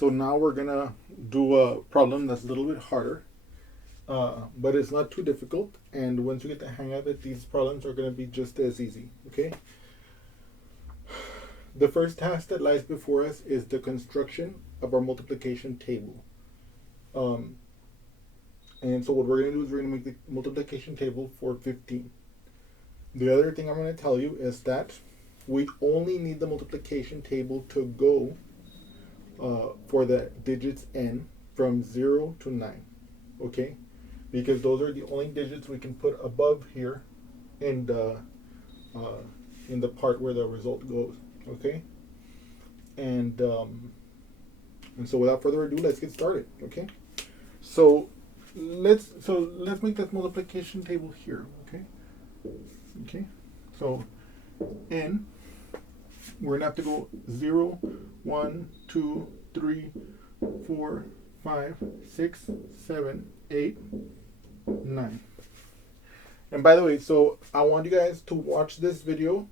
So now we're gonna do a problem that's a little bit harder, but it's not too difficult. And once you get the hang of it, these problems are gonna be just as easy. Okay. The first task that lies before us is the construction of our multiplication table. Um, and so what we're gonna do is we're gonna make the multiplication table for 15. The other thing I'm gonna tell you is that we only need the multiplication table to go for the digits n from 0 to 9, okay? Because those are the only digits we can put above here in the part where the result goes, okay? And so without further ado, let's get started, okay? So let's make that multiplication table here, okay? Okay, so n, we're gonna have to go 0, 1, 2, 3, 4, 5, 6, 7, 8, 9. And by the way, so I want you guys to watch this video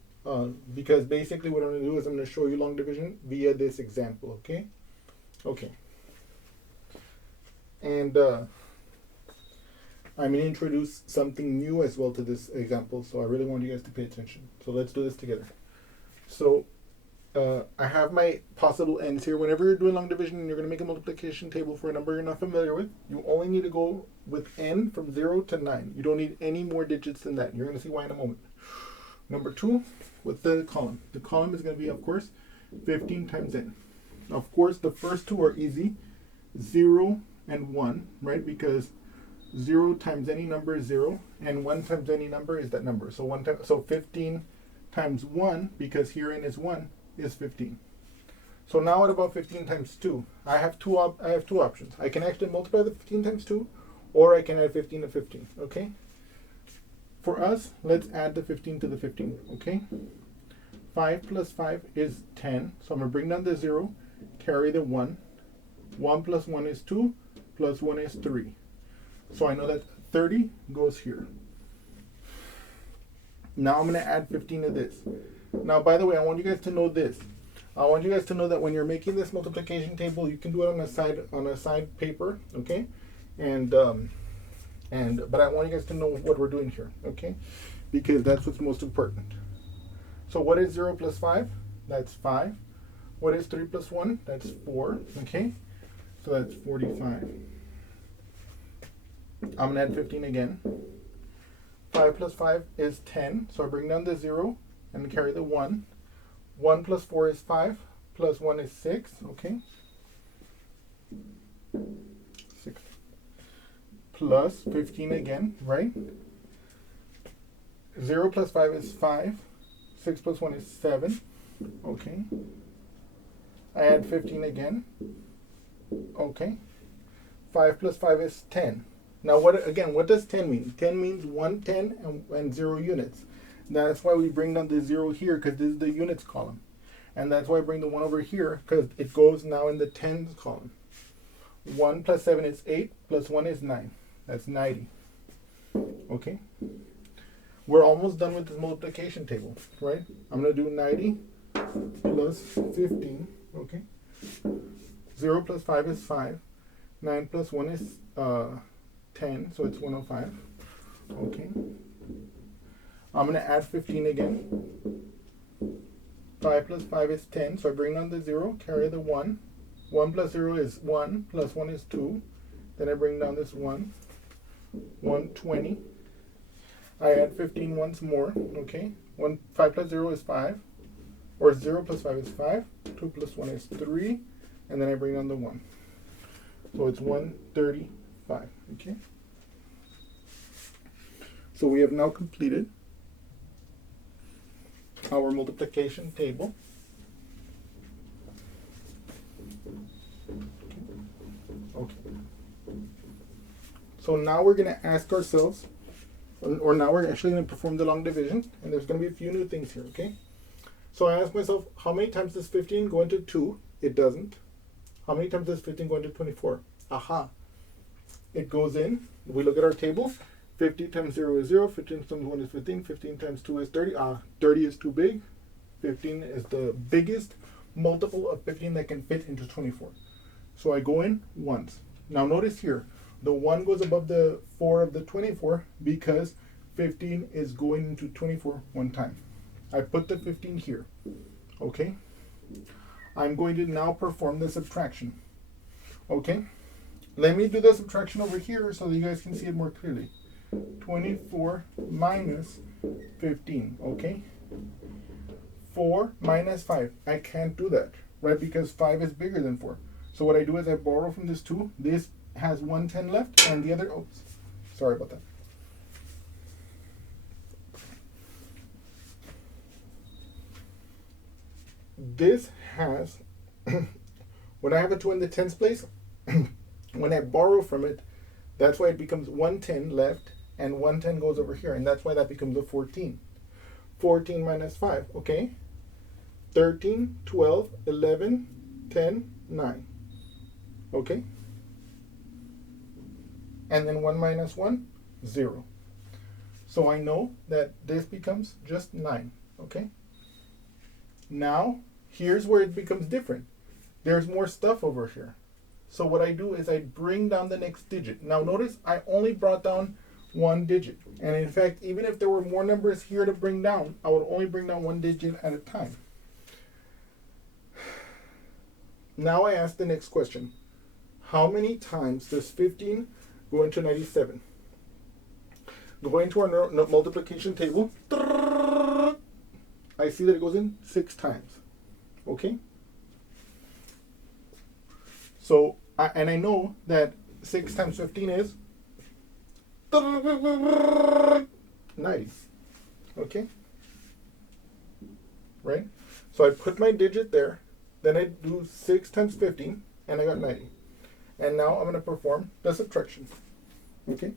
because basically what I'm gonna do is I'm gonna show you long division via this example, okay? Okay. And I'm going to introduce something new as well to this example, so I really want you guys to pay attention. So let's do this together. So I have my possible ends here. Whenever you're doing long division and you're going to make a multiplication table for a number you're not familiar with, you only need to go with n from 0 to 9. You don't need any more digits than that. You're going to see why in a moment. Number 2, with the column. The column is going to be, of course, 15 times n. Of course, the first two are easy, 0 and 1, right? Because 0 times any number is 0, and 1 times any number is that number. So 15 times 1, because here n is 1, is 15. So now what about 15 times 2? I have two options. I can actually multiply the 15 times 2, or I can add 15 to 15, okay? For us, let's add the 15 to the 15, okay? 5 plus 5 is 10, so I'm going to bring down the 0, carry the 1. 1 plus 1 is 2, plus 1 is 3. So I know that 30 goes here. Now I'm going to add 15 to this. Now, by the way, I want you guys to know this. I want you guys to know that when you're making this multiplication table, you can do it on a side paper, okay? But I want you guys to know what we're doing here, okay? Because that's what's most important. So what is 0 plus 5? That's 5. What is 3 plus 1? That's 4, okay? So that's 45. I'm going to add 15 again. 5 plus 5 is 10. So I bring down the 0 and carry the 1. 1 plus 4 is 5. Plus 1 is 6. Okay. 6. Plus 15 again, right? 0 plus 5 is 5. 6 plus 1 is 7. Okay. I add 15 again. Okay. 5 plus 5 is 10. Now, what does 10 mean? 10 means 1 10 and 0 units. That's why we bring down the 0 here, because this is the units column. And that's why I bring the 1 over here, because it goes now in the tens column. 1 plus 7 is 8, plus 1 is 9. That's 90. Okay? We're almost done with this multiplication table, right? I'm going to do 90 plus 15. Okay? 0 plus 5 is 5. 9 plus 1 is 10, so it's 105. Okay. I'm going to add 15 again. 5 plus 5 is 10, so I bring down the 0, carry the 1. 1 plus 0 is 1, plus 1 is 2. Then I bring down this 1. 120. I add 15 once more. Okay. 5 plus 0 is 5. Or 0 plus 5 is 5. 2 plus 1 is 3. And then I bring down the 1. So it's 135. Okay. So we have now completed our multiplication table. Okay. So now we're going to ask ourselves, or now we're actually going to perform the long division, and there's going to be a few new things here, okay? So I ask myself, how many times does 15 go into 2? It doesn't. How many times does 15 go into 24? Aha. It goes in. We look at our table. 50 times 0 is 0. 15 times 1 is 15. 15 times 2 is 30. 30 is too big. 15 is the biggest multiple of 15 that can fit into 24. So I go in once. Now notice here, the 1 goes above the 4 of the 24 because 15 is going into 24 one time. I put the 15 here. Okay? I'm going to now perform the subtraction. Okay? Let me do the subtraction over here so that you guys can see it more clearly. 24 minus 15. Okay? 4 minus 5. I can't do that, right? Because 5 is bigger than 4. So what I do is I borrow from this 2. This has 110 left, and the other, oh, sorry about that. This has, when I have a 2 in the tens place, when I borrow from it, that's why it becomes 110 left, and 110 goes over here, and that's why that becomes a 14. 14 minus 5, okay? 13, 12, 11, 10, 9. Okay? And then 1 minus 1, 0. So I know that this becomes just 9. Okay? Now, here's where it becomes different. There's more stuff over here. So what I do is I bring down the next digit. Now notice I only brought down one digit. And in fact, even if there were more numbers here to bring down, I would only bring down one digit at a time. Now I ask the next question. How many times does 15 go into 97? Going to our multiplication table, I see that it goes in 6 times. Okay? So, and I know that 6 times 15 is 90. Okay? Right? So I put my digit there, then I do 6 times 15, and I got 90. And now I'm going to perform the subtraction. Okay?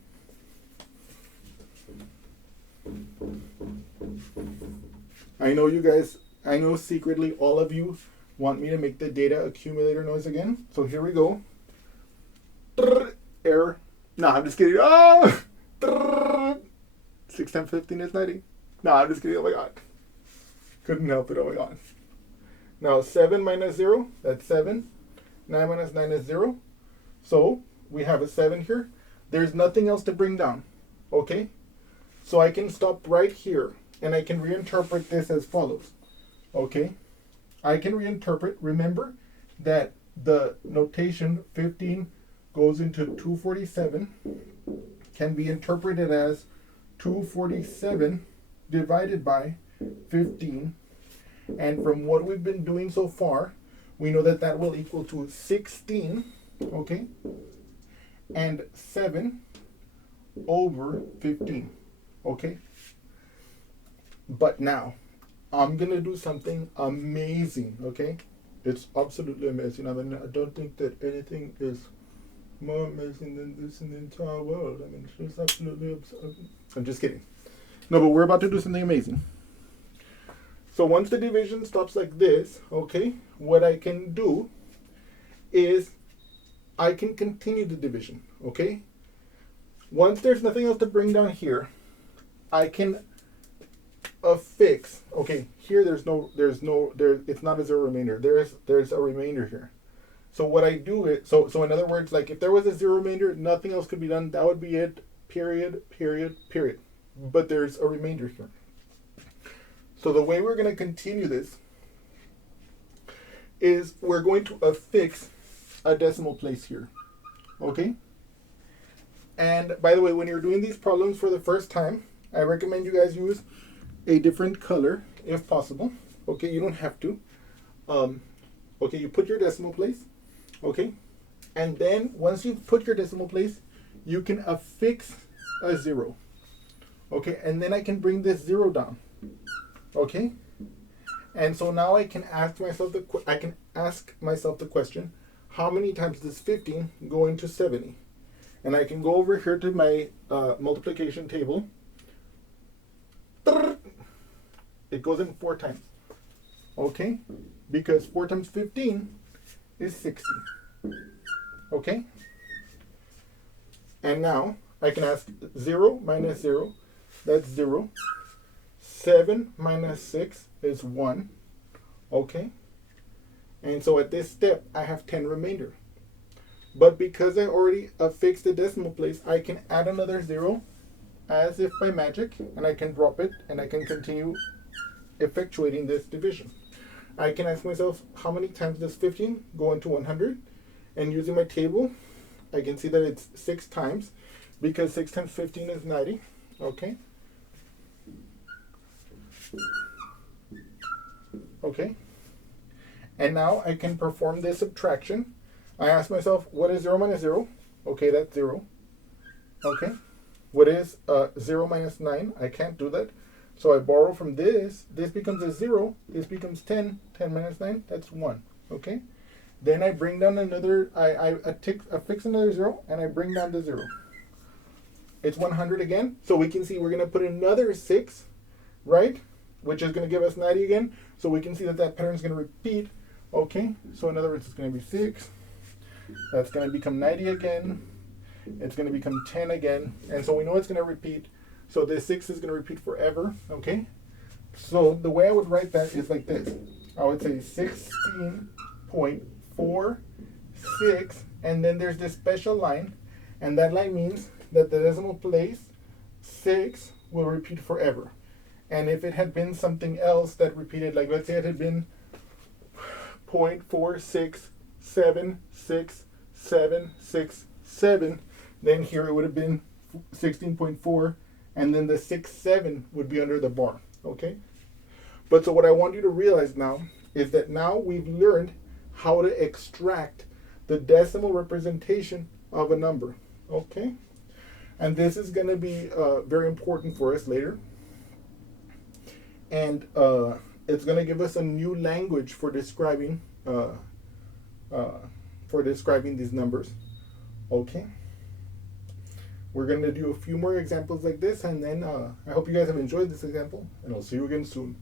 I know you guys, I know secretly all of you want me to make the data accumulator noise again. So here we go. Error. No, I'm just kidding. Oh! 6 times 15 is 90. No, I'm just kidding. Oh my god. Couldn't help it. Oh my god. Now 7 minus 0, that's 7. 9 minus 9 is 0. So we have a 7 here. There's nothing else to bring down. Okay? So I can stop right here and I can reinterpret this as follows. Okay? I can reinterpret. Remember that the notation 15 goes into 247 can be interpreted as 247 divided by 15. And from what we've been doing so far, we know that that will equal to 16, okay, and 7 over 15, okay? But now, I'm going to do something amazing, okay? It's absolutely amazing. I mean, I don't think that anything is more amazing than this in the entire world. I mean, it's absolutely absurd. I'm just kidding. No, but we're about to do something amazing. So once the division stops like this, okay, what I can do is I can continue the division, okay? Once there's nothing else to bring down here, I can affix, okay, here it's not a zero remainder. There's a remainder here. So what I do is, so in other words, like if there was a zero remainder, nothing else could be done. That would be it, period, period, period. But there's a remainder here. So the way we're going to continue this is we're going to affix a decimal place here. Okay? And by the way, when you're doing these problems for the first time, I recommend you guys use a different color if possible. Okay, you don't have to. Okay, you put your decimal place. Okay? And then once you put your decimal place, you can affix a 0. Okay, and then I can bring this 0 down. Okay, and so now I can ask myself the question, how many times does 15 go into 70? And I can go over here to my multiplication table. It goes in 4 times. Okay, because 4 times 15 is 60. Okay, and now I can ask 0 minus 0, that's 0. 7 minus 6 is 1. Okay? And so at this step, I have 10 remainder. But because I already affixed the decimal place, I can add another 0 as if by magic, and I can drop it, and I can continue effectuating this division. I can ask myself, how many times does 15 go into 100? And using my table, I can see that it's 6 times, because 6 times 15 is 90. Okay. Okay. And now I can perform this subtraction. I ask myself, what is 0 minus 0? Okay, that's 0. Okay. What is 0 minus 9? I can't do that. So I borrow from this. This becomes a 0. This becomes 10. 10 minus 9, that's 1. Okay. Then I bring down another, I affix another 0, and I bring down the 0. It's 100 again. So we can see we're going to put another 6, right? Which is going to give us 90 again. So we can see that that pattern is going to repeat. Okay. So in other words, it's going to be 6. That's going to become 90 again. It's going to become 10 again. And so we know it's going to repeat. So this 6 is going to repeat forever. Okay. So the way I would write that is like this. I would say 16.46. And then there's this special line. And that line means that the decimal place 6 will repeat forever. And if it had been something else that repeated, like let's say it had been 0.4676767, then here it would have been 16.4, and then the 67 would be under the bar, okay? But so what I want you to realize now is that now we've learned how to extract the decimal representation of a number, okay? And this is going to be very important for us later. And it's going to give us a new language for describing these numbers. Okay. We're going to do a few more examples like this, and then I hope you guys have enjoyed this example, and I'll see you again soon.